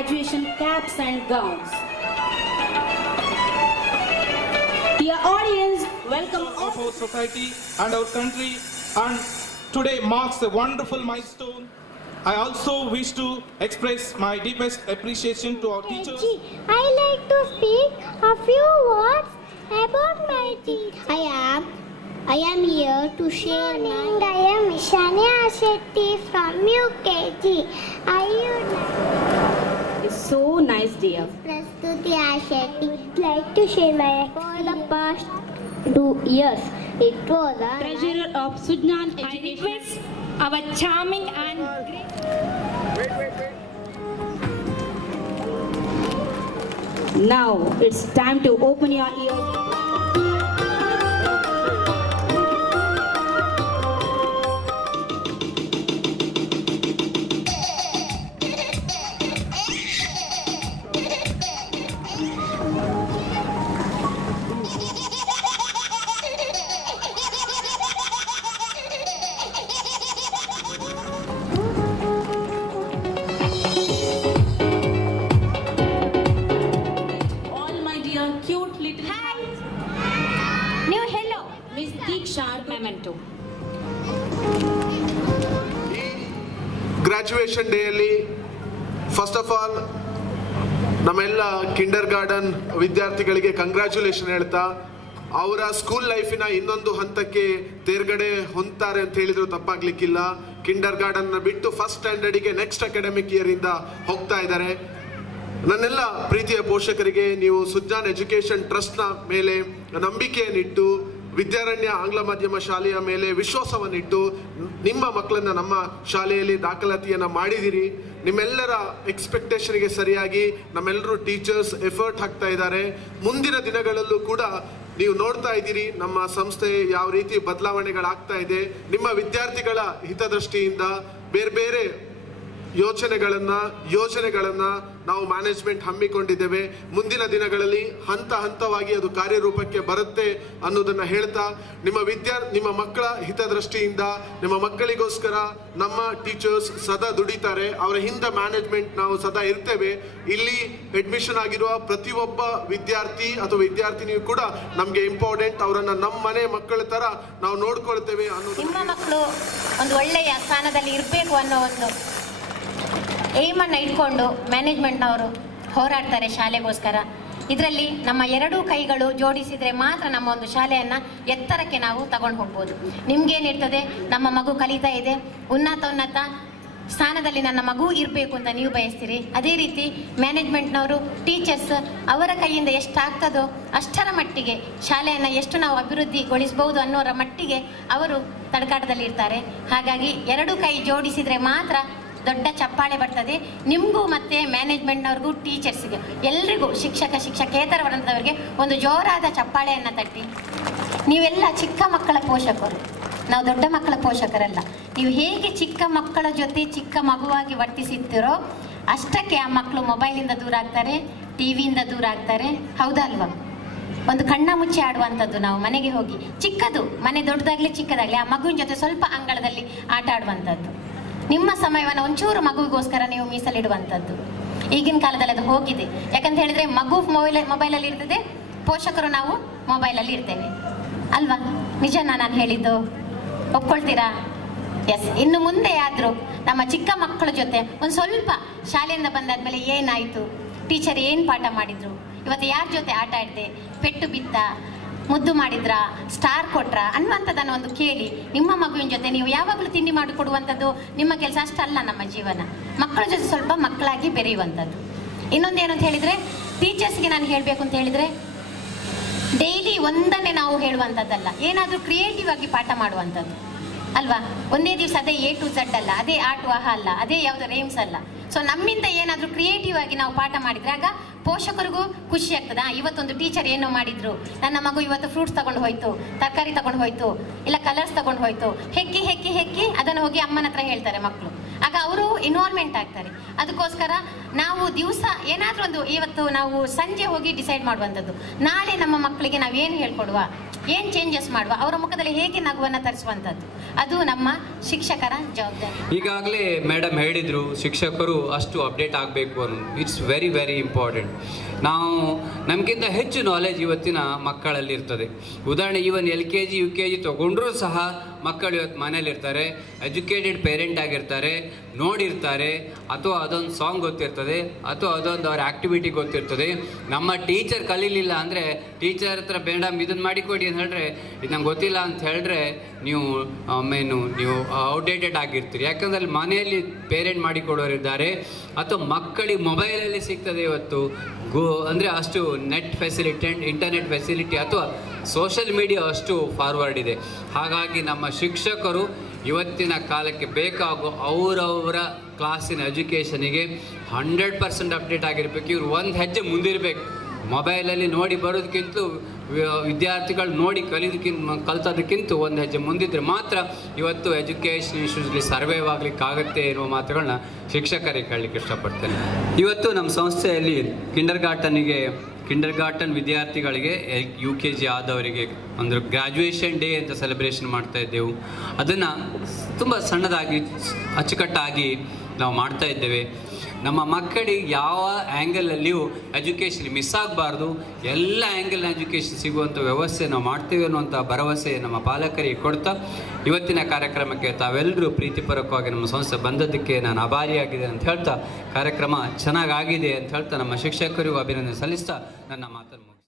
graduation caps and gowns. Dear audience, welcome of our society and our country and today marks a wonderful milestone. I also wish to express my deepest appreciation to our teachers. Gee, I like to speak a few words about my teacher. I am I am here to share my I am Ishania Shetty from UKG. I would It's so nice, dear. like Prastuti Ashetti like to share my for the past two years. It was a Treasurer of Sujnan I Education. request our charming and Now it's time to open your ears. Diksha day graduation ಡೇಯಲ್ಲಿ first of all ನಮ್ಮೆಲ್ಲ kindergarten ವಿದ್ಯಾರ್ಥಿಗಳಿಗೆ congratulation ಹೇಳ್ತಾ, ಅವರ school ಲೈಫಿನ ಇನ್ನೊಂದು ಹಂತಕ್ಕೆ ತೇರ್ಗಡೆ ಹೊಂತಾರೆ ಅಂತ ಹೇಳಿದ್ರು, ತಪ್ಪಾಗ್ಲಿಕ್ಕಿಲ್ಲ. ಕಿಂಡರ್ ಗಾರ್ಡನ್ ಬಿಟ್ಟು ಫಸ್ಟ್ ಸ್ಟ್ಯಾಂಡರ್ಡಿಗೆ ನೆಕ್ಸ್ಟ್ ಅಕಾಡೆಮಿಕ್ ಇಯರ್ ಇಂದ ಹೋಗ್ತಾ ಇದ್ದಾರೆ. ನನ್ನೆಲ್ಲ ಪ್ರೀತಿಯ ಪೋಷಕರಿಗೆ, ನೀವು ಸುಜ್ಞಾನ್ ಎಜುಕೇಶನ್ ಟ್ರಸ್ಟ್ನ ಮೇಲೆ ನಂಬಿಕೆಯನ್ನಿಟ್ಟು ವಿದ್ಯಾರಣ್ಯ ಆಂಗ್ಲ ಮಾಧ್ಯಮ ಶಾಲೆಯ ಮೇಲೆ ವಿಶ್ವಾಸವನ್ನಿಟ್ಟು ನಿಮ್ಮ ಮಕ್ಕಳನ್ನು ನಮ್ಮ ಶಾಲೆಯಲ್ಲಿ ದಾಖಲಾತಿಯನ್ನು ಮಾಡಿದಿರಿ. ನಿಮ್ಮೆಲ್ಲರ ಎಕ್ಸ್ಪೆಕ್ಟೇಷನ್ಗೆ ಸರಿಯಾಗಿ ನಮ್ಮೆಲ್ಲರೂ ಟೀಚರ್ಸ್ ಎಫರ್ಟ್ ಹಾಕ್ತಾ ಇದ್ದಾರೆ. ಮುಂದಿನ ದಿನಗಳಲ್ಲೂ ಕೂಡ ನೀವು ನೋಡ್ತಾ ಇದ್ದೀರಿ ನಮ್ಮ ಸಂಸ್ಥೆ ಯಾವ ರೀತಿ ಬದಲಾವಣೆಗಳಾಗ್ತಾ ಇದೆ. ನಿಮ್ಮ ವಿದ್ಯಾರ್ಥಿಗಳ ಹಿತದೃಷ್ಟಿಯಿಂದ ಬೇರೆ ಬೇರೆ ಯೋಚನೆಗಳನ್ನ, ಯೋಜನೆಗಳನ್ನು ನಾವು ಮ್ಯಾನೇಜ್ಮೆಂಟ್ ಹಮ್ಮಿಕೊಂಡಿದ್ದೇವೆ. ಮುಂದಿನ ದಿನಗಳಲ್ಲಿ ಹಂತ ಹಂತವಾಗಿ ಅದು ಕಾರ್ಯರೂಪಕ್ಕೆ ಬರುತ್ತೆ ಅನ್ನೋದನ್ನು ಹೇಳ್ತಾ, ನಿಮ್ಮ ವಿದ್ಯಾ ನಿಮ್ಮ ಮಕ್ಕಳ ಹಿತದೃಷ್ಟಿಯಿಂದ, ನಿಮ್ಮ ಮಕ್ಕಳಿಗೋಸ್ಕರ ನಮ್ಮ ಟೀಚರ್ಸ್ ಸದಾ ದುಡಿತಾರೆ. ಅವರ ಹಿಂದೆ ಮ್ಯಾನೇಜ್ಮೆಂಟ್ ನಾವು ಸದಾ ಇರ್ತೇವೆ. ಇಲ್ಲಿ ಅಡ್ಮಿಷನ್ ಆಗಿರುವ ಪ್ರತಿಯೊಬ್ಬ ವಿದ್ಯಾರ್ಥಿ ಅಥವಾ ವಿದ್ಯಾರ್ಥಿನಿಯು ಕೂಡ ನಮಗೆ ಇಂಪಾರ್ಟೆಂಟ್ ಅವರನ್ನು ನಮ್ಮ ಮನೆ ಮಕ್ಕಳ ಥರ ನಾವು ನೋಡ್ಕೊಳ್ತೇವೆ ಅನ್ನೋದು ನಿಮ್ಮ ಮಕ್ಕಳು ಒಂದು ಒಳ್ಳೆಯ ಸ್ಥಾನದಲ್ಲಿ ಇರಬೇಕು ಅನ್ನೋ ಒಂದು ಏಮನ್ನು ಇಟ್ಕೊಂಡು ಮ್ಯಾನೇಜ್ಮೆಂಟ್ನವರು ಹೋರಾಡ್ತಾರೆ ಶಾಲೆಗೋಸ್ಕರ. ಇದರಲ್ಲಿ ನಮ್ಮ ಎರಡೂ ಕೈಗಳು ಜೋಡಿಸಿದರೆ ಮಾತ್ರ ನಮ್ಮ ಒಂದು ಶಾಲೆಯನ್ನು ಎತ್ತರಕ್ಕೆ ನಾವು ತಗೊಂಡು ಹೋಗ್ಬೋದು. ನಿಮ್ಗೇನಿರ್ತದೆ ನಮ್ಮ ಮಗು ಕಲಿತಾ ಇದೆ. ಉನ್ನತ ಉನ್ನತ ಸ್ಥಾನದಲ್ಲಿ ನನ್ನ ಮಗು ಇರಬೇಕು ಅಂತ ನೀವು ಬಯಸ್ತೀರಿ. ಅದೇ ರೀತಿ ಮ್ಯಾನೇಜ್ಮೆಂಟ್ನವರು, ಟೀಚರ್ಸ್ ಅವರ ಕೈಯಿಂದ ಎಷ್ಟಾಗ್ತದೋ ಅಷ್ಟರ ಮಟ್ಟಿಗೆ ಶಾಲೆಯನ್ನು ಎಷ್ಟು ನಾವು ಅಭಿವೃದ್ಧಿಗೊಳಿಸಬಹುದು ಅನ್ನೋರ ಮಟ್ಟಿಗೆ ಅವರು ತಡಕಾಟದಲ್ಲಿ ಇರ್ತಾರೆ ಹಾಗಾಗಿ ಎರಡು ಕೈ ಜೋಡಿಸಿದರೆ ಮಾತ್ರ ದೊಡ್ಡ ಚಪ್ಪಾಳೆ ಬರ್ತದೆ. ನಿಮಗೂ ಮತ್ತೆ ಮ್ಯಾನೇಜ್ಮೆಂಟ್ನವ್ರಿಗೂ ಟೀಚರ್ಸ್ಗೆ ಎಲ್ರಿಗೂ ಶಿಕ್ಷಕ, ಶಿಕ್ಷಕೇತರ ವರ್ಗದವರಿಗೆ ಒಂದು ಜೋರಾದ ಚಪ್ಪಾಳೆಯನ್ನು ತಟ್ಟಿ. ನೀವೆಲ್ಲ ಚಿಕ್ಕ ಮಕ್ಕಳ ಪೋಷಕರು. ನಾವು ದೊಡ್ಡ ಮಕ್ಕಳ ಪೋಷಕರಲ್ಲ. ನೀವು ಹೇಗೆ ಚಿಕ್ಕ ಮಕ್ಕಳ ಜೊತೆ ಚಿಕ್ಕ ಮಗುವಾಗಿ ವರ್ತಿಸುತ್ತೀರೋ ಅಷ್ಟಕ್ಕೆ ಆ ಮಕ್ಕಳು ಮೊಬೈಲಿಂದ ದೂರ ಆಗ್ತಾರೆ ಟಿವಿಯಿಂದ ದೂರ ಆಗ್ತಾರೆ. ಹೌದಾ ಅಲ್ವಾ? ಒಂದು ಕಣ್ಣ ಮುಚ್ಚಿ ಆಡುವಂಥದ್ದು ನಾವು ಮನೆಗೆ ಹೋಗಿ. ಚಿಕ್ಕದು, ಮನೆ ದೊಡ್ಡದಾಗಲಿ ಚಿಕ್ಕದಾಗ್ಲಿ ಆ ಮಗುವಿನ ಜೊತೆ ಸ್ವಲ್ಪ ಅಂಗಳದಲ್ಲಿ ಆಟ ಆಡುವಂಥದ್ದು. ನಿಮ್ಮ ಸಮಯವನ್ನು ಒಂಚೂರು ಮಗುವಿಗೋಸ್ಕರ ನೀವು ಮೀಸಲಿಡುವಂಥದ್ದು. ಈಗಿನ ಕಾಲದಲ್ಲಿ ಅದು ಹೋಗಿದೆ. ಯಾಕಂತ ಹೇಳಿದ್ರೆ ಮಗು ಮೊಬೈಲ್ ಮೊಬೈಲಲ್ಲಿ ಇರ್ತದೆ, ಪೋಷಕರು ನಾವು ಮೊಬೈಲಲ್ಲಿ ಇರ್ತೇವೆ. ಅಲ್ವಾ? ನಿಜನಾ ನಾನು ಹೇಳಿದ್ದು? ಒಪ್ಕೊಳ್ತೀರಾ? ಎಸ್ ಇನ್ನು ಮುಂದೆ ಆದರೂ ನಮ್ಮ ಚಿಕ್ಕ ಮಕ್ಕಳ ಜೊತೆ ಒಂದು ಸ್ವಲ್ಪ ಶಾಲೆಯಿಂದ ಬಂದಾದ್ಮೇಲೆ ಏನಾಯಿತು? ಟೀಚರ್ ಏನು ಪಾಠ ಮಾಡಿದ್ರು? ಇವತ್ತು ಯಾರ ಜೊತೆ ಆಟ ಆಡಿದೆ? ಪೆಟ್ಟು ಬಿತ್ತ? ಮುದ್ದು ಮಾಡಿದ್ರ? ಸ್ಟಾರ್ ಕೊಟ್ರ? ಅನ್ನುವಂಥದ್ದನ್ನು ಒಂದು ಕೇಳಿ. ನಿಮ್ಮ ಮಗುವಿನ ಜೊತೆ ನೀವು ಯಾವಾಗಲೂ ತಿಂಡಿ ಮಾಡಿಕೊಡುವಂಥದ್ದು ನಿಮ್ಮ ಕೆಲಸ ಅಷ್ಟಲ್ಲ ನಮ್ಮ ಜೀವನ. ಮಕ್ಕಳ ಜೊತೆ ಸ್ವಲ್ಪ ಮಕ್ಕಳಾಗಿ ಬೆರೆಯುವಂಥದ್ದು. ಇನ್ನೊಂದೇನು ಅಂತ ಹೇಳಿದರೆ ಟೀಚರ್ಸ್ಗೆ ನಾನು ಹೇಳಬೇಕು ಅಂತ ಹೇಳಿದರೆ ಡೈಲಿ ಒಂದನ್ನೇ ನಾವು ಹೇಳುವಂಥದ್ದಲ್ಲ. ಏನಾದರೂ ಕ್ರಿಯೇಟಿವ್ ಆಗಿ ಪಾಠ ಮಾಡುವಂಥದ್ದು. ಅಲ್ವಾ? ಒಂದೇ ದಿವಸ ಅದೇ ಎ ಟು ಝಡ್ ಅಲ್ಲ, ಅದೇ ಆಟು, ಆಹ ಅಲ್ಲ, ಅದೇ ಯಾವುದು ರೇಮ್ಸ್ ಅಲ್ಲ. ಸೊ ನಮ್ಮಿಂದ ಏನಾದರೂ ಕ್ರಿಯೇಟಿವ್ ಆಗಿ ನಾವು ಪಾಠ ಮಾಡಿದ್ರೆ ಆಗ ಪೋಷಕರಿಗೂ ಖುಷಿ ಆಗ್ತದಾ? ಇವತ್ತೊಂದು ಟೀಚರ್ ಏನೋ ಮಾಡಿದ್ರು. ನನ್ನ ಮಗು ಇವತ್ತು ಫ್ರೂಟ್ಸ್ ತಗೊಂಡು ಹೋಯ್ತು, ತರಕಾರಿ ತಗೊಂಡು ಹೋಯ್ತು, ಇಲ್ಲ ಕಲರ್ಸ್ ತಗೊಂಡು ಹೋಯ್ತು. ಹೆಕ್ಕಿ ಹೆಕ್ಕಿ ಹೆಕ್ಕಿ ಅದನ್ನು ಹೋಗಿ ಅಮ್ಮನ ಹತ್ರ ಹೇಳ್ತಾರೆ ಮಕ್ಕಳು ಆಗ ಅವರು ಇನ್ವಾಲ್ವ್ಮೆಂಟ್ ಆಗ್ತಾರೆ. ಅದಕ್ಕೋಸ್ಕರ ನಾವು ದಿವಸ ಏನಾದರೂ ಒಂದು ಇವತ್ತು ನಾವು ಸಂಜೆ ಹೋಗಿ ಡಿಸೈಡ್ ಮಾಡುವಂಥದ್ದು. ನಾಳೆ ನಮ್ಮ ಮಕ್ಕಳಿಗೆ ನಾವು ಏನು ಹೇಳ್ಕೊಡುವ? ಏನು ಚೇಂಜಸ್ ಮಾಡುವ? ಅವರ ಮುಖದಲ್ಲಿ ಹೇಗೆ ನಗುವನ್ನ ತರಿಸುವಂತದ್ದು ಅದು ನಮ್ಮ ಶಿಕ್ಷಕರ ಜವಾಬ್ದಾರಿ. ಈಗಾಗಲೇ ಮೇಡಮ್ ಹೇಳಿದ್ರು, ಶಿಕ್ಷಕರು ಅಷ್ಟು ಅಪ್ಡೇಟ್ ಆಗಬೇಕು ಅನ್ನೋದು ಇಟ್ಸ್ ವೆರಿ ವೆರಿ ಇಂಪಾರ್ಟೆಂಟ್ ನಾವು, ನಮಗಿಂತ ಹೆಚ್ಚು ನಾಲೆಜ್ ಇವತ್ತಿನ ಮಕ್ಕಳಲ್ಲಿ ಇರ್ತದೆ ಉದಾಹರಣೆ even L K G U K G ತೊಗೊಂಡ್ರೂ ಸಹ ಮಕ್ಕಳು ಇವತ್ತು ಮನೇಲಿರ್ತಾರೆ ಎಜುಕೇಟೆಡ್ ಪೇರೆಂಟ್ ಆಗಿರ್ತಾರೆ, ನೋಡಿರ್ತಾರೆ, ಅಥವಾ ಅದೊಂದು ಸಾಂಗ್ ಗೊತ್ತಿರ್ತದೆ, ಅಥವಾ ಅದೊಂದು ಅವ್ರ ಆ್ಯಕ್ಟಿವಿಟಿ ಗೊತ್ತಿರ್ತದೆ. ನಮ್ಮ ಟೀಚರ್ ಕಲೀಲಿಲ್ಲ ಅಂದರೆ ಟೀಚರ್ ಹತ್ರ ಮೇಡಮ್ ಇದನ್ನು ಮಾಡಿಕೊಡಿ ಅಂತ ಹೇಳಿದ್ರೆ ಇದು ನಂಗೆ ಗೊತ್ತಿಲ್ಲ ಅಂತ ಹೇಳಿದ್ರೆ ನೀವು ಮೇನು ನೀವು ಔಟ್ಡೇಟೆಡ್ ಆಗಿರ್ತೀರಿ. ಯಾಕಂದ್ರೆ ಅಲ್ಲಿ ಮನೆಯಲ್ಲಿ ಪೇರೆಂಟ್ ಮಾಡಿಕೊಡೋರಿದ್ದಾರೆ ಅಥವಾ ಮಕ್ಕಳಿಗೆ ಮೊಬೈಲಲ್ಲಿ ಸಿಗ್ತದೆ ಇವತ್ತು. ಗೋ, ಅಂದರೆ ಅಷ್ಟು net facility and internet facility ಅಥವಾ ಸೋಷಲ್ ಮೀಡಿಯಾ ಅಷ್ಟು ಫಾರ್ವರ್ಡ್ ಇದೆ. ಹಾಗಾಗಿ ನಮ್ಮ ಶಿಕ್ಷಕರು ಇವತ್ತಿನ ಕಾಲಕ್ಕೆ ಬೇಕಾಗೋ ಅವರವರ ಕ್ಲಾಸಿನ ಎಜುಕೇಷನಿಗೆ ಹಂಡ್ರೆಡ್ ಪರ್ಸೆಂಟ್ ಅಪ್ಡೇಟ್ ಆಗಿರಬೇಕು. ಇವರು ಒಂದು ಹೆಜ್ಜೆ ಮುಂದಿರಬೇಕು. ಮೊಬೈಲಲ್ಲಿ ನೋಡಿ ಬರೋದಕ್ಕಿಂತ ವಿದ್ಯಾರ್ಥಿಗಳು ನೋಡಿ ಕಲಿಯೋದಕ್ಕಿಂತ ಕಲ್ತೋದಕ್ಕಿಂತ ಒಂದು ಹೆಜ್ಜೆ ಮುಂದಿದ್ರೆ ಮಾತ್ರ ಇವತ್ತು ಎಜುಕೇಷನ್ ಇಶ್ಯೂಸ್ಲಿ ಸರ್ವೈವ್ ಆಗಲಿಕ್ಕಾಗತ್ತೆ ಇರುವ ಮಾತುಗಳನ್ನ ಶಿಕ್ಷಕರಿಗೆ ಹೇಳಲಿಕ್ಕೆ ಇಷ್ಟಪಡ್ತೇನೆ. ಇವತ್ತು ನಮ್ಮ ಸಂಸ್ಥೆಯಲ್ಲಿ ಕಿಂಡರ್ ಗಾರ್ಟನಿಗೆ ಕಿಂಡರ್ ಗಾರ್ಟನ್ ವಿದ್ಯಾರ್ಥಿಗಳಿಗೆ ಯು ಕೆ ಜಿ ಆದವರಿಗೆ ಒಂದು ಗ್ರ್ಯಾಜುಯೇಷನ್ ಡೇ ಅಂತ ಸೆಲೆಬ್ರೇಷನ್ ಮಾಡ್ತಾ ಇದ್ದೆವು. ಅದನ್ನು ತುಂಬ ಸಣ್ಣದಾಗಿ, ಅಚ್ಚುಕಟ್ಟಾಗಿ ನಾವು ಮಾಡ್ತಾ ಇದ್ದೇವೆ. ನಮ್ಮ ಮಕ್ಕಳಿಗೆ ಯಾವ ಆ್ಯಂಗಲಲ್ಲಿಯೂ ಎಜುಕೇಷನ್ ಮಿಸ್ ಆಗಬಾರ್ದು. ಎಲ್ಲ ಆ್ಯಂಗಲ್ ಎಜುಕೇಷನ್ ಸಿಗುವಂಥ ವ್ಯವಸ್ಥೆ ನಾವು ಮಾಡ್ತೇವೆ ಅನ್ನುವಂಥ ಭರವಸೆ ನಮ್ಮ ಪಾಲಕರಿಗೆ ಕೊಡ್ತಾ. ಇವತ್ತಿನ ಕಾರ್ಯಕ್ರಮಕ್ಕೆ ತಾವೆಲ್ಲರೂ ಪ್ರೀತಿಪರಕವಾಗಿ ನಮ್ಮ ಸಂಸ್ಥೆ ಬಂದದ್ದಕ್ಕೆ ನಾನು ಆಭಾರಿಯಾಗಿದೆ ಅಂತ ಹೇಳ್ತಾ, ಕಾರ್ಯಕ್ರಮ ಚೆನ್ನಾಗಾಗಿದೆ ಅಂತ ಹೇಳ್ತಾ ನಮ್ಮ ಶಿಕ್ಷಕರಿಗೂ ಅಭಿನಂದನೆ ಸಲ್ಲಿಸ್ತಾ ನನ್ನ ಮಾತನ್ನು